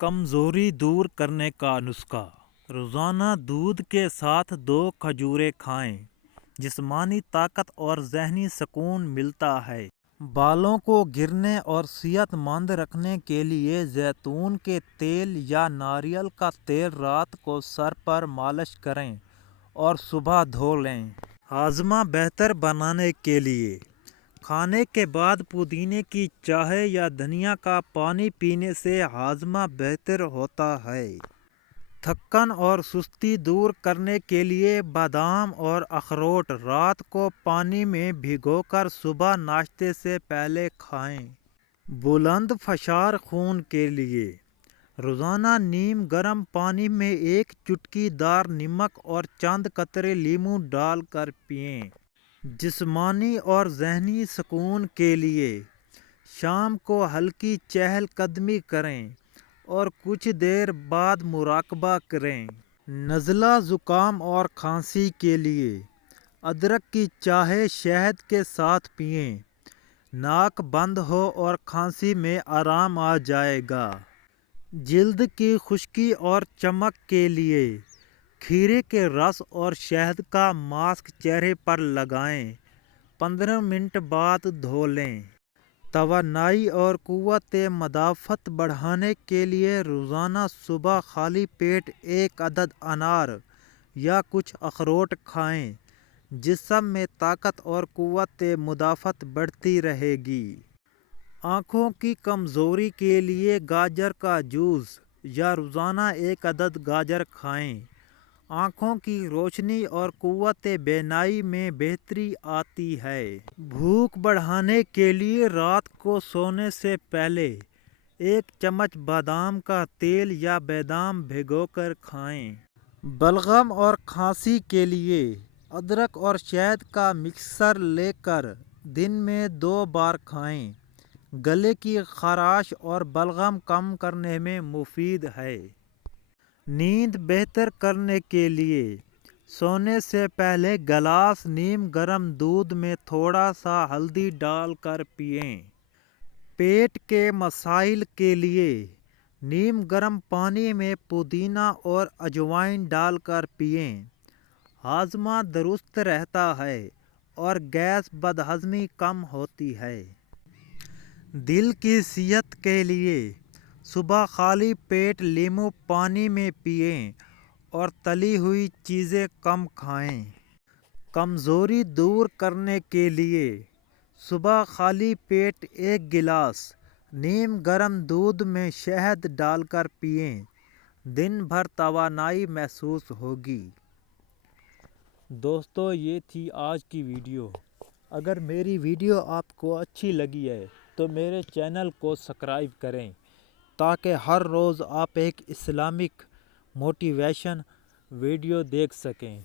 کمزوری دور کرنے کا نسخہ: روزانہ دودھ کے ساتھ 2 کھجوریں کھائیں۔ جسمانی طاقت اور ذہنی سکون ملتا ہے۔ بالوں کو گرنے اور صحت مند رکھنے کے لیے زیتون کے تیل یا ناریل کا تیل رات کو سر پر مالش کریں اور صبح دھو لیں۔ ہاضمہ بہتر بنانے کے لیے کھانے کے بعد پودینے کی چائے یا دھنیا کا پانی پینے سے ہاضمہ بہتر ہوتا ہے۔ تھکن اور سستی دور کرنے کے لیے بادام اور اخروٹ رات کو پانی میں بھگو کر صبح ناشتے سے پہلے کھائیں۔ بلند فشار خون کے لیے روزانہ نیم گرم پانی میں 1 چٹکی دار نمک اور چند قطرے لیموں ڈال کر پئیں۔ جسمانی اور ذہنی سکون کے لیے شام کو ہلکی چہل قدمی کریں اور کچھ دیر بعد مراقبہ کریں۔ نزلہ، زکام اور کھانسی کے لیے ادرک کی چائے شہد کے ساتھ پئیں۔ ناک بند ہو اور کھانسی میں آرام آ جائے گا۔ جلد کی خشکی اور چمک کے لیے کھیرے کے رس اور شہد کا ماسک چہرے پر لگائیں، 15 منٹ بعد دھو لیں۔ توانائی اور قوت مدافعت بڑھانے کے لیے روزانہ صبح خالی پیٹ 1 عدد انار یا کچھ اخروٹ کھائیں۔ جسم میں طاقت اور قوت مدافعت بڑھتی رہے گی۔ آنکھوں کی کمزوری کے لیے گاجر کا جوس یا روزانہ 1 عدد گاجر کھائیں۔ آنکھوں کی روشنی اور قوت بینائی میں بہتری آتی ہے۔ بھوک بڑھانے کے لیے رات کو سونے سے پہلے 1 چمچ بادام کا تیل یا بادام بھگو کر کھائیں۔ بلغم اور کھانسی کے لیے ادرک اور شہد کا مکسر لے کر دن میں 2 بار کھائیں۔ گلے کی خراش اور بلغم کم کرنے میں مفید ہے۔ نیند بہتر کرنے کے لیے سونے سے پہلے گلاس نیم گرم دودھ میں تھوڑا سا ہلدی ڈال کر پئیں۔ پیٹ کے مسائل کے لیے نیم گرم پانی میں پودینہ اور اجوائن ڈال کر پئیں۔ ہاضمہ درست رہتا ہے اور گیس بدہضمی کم ہوتی ہے۔ دل کی صحت کے لیے صبح خالی پیٹ لیموں پانی میں پئیں اور تلی ہوئی چیزیں کم کھائیں۔ کمزوری دور کرنے کے لیے صبح خالی پیٹ 1 گلاس نیم گرم دودھ میں شہد ڈال کر پئیں۔ دن بھر توانائی محسوس ہوگی۔ دوستو، یہ تھی آج کی ویڈیو۔ اگر میری ویڈیو آپ کو اچھی لگی ہے تو میرے چینل کو سبسکرائب کریں تاکہ ہر روز آپ ایک اسلامک موٹیویشن ویڈیو دیکھ سکیں۔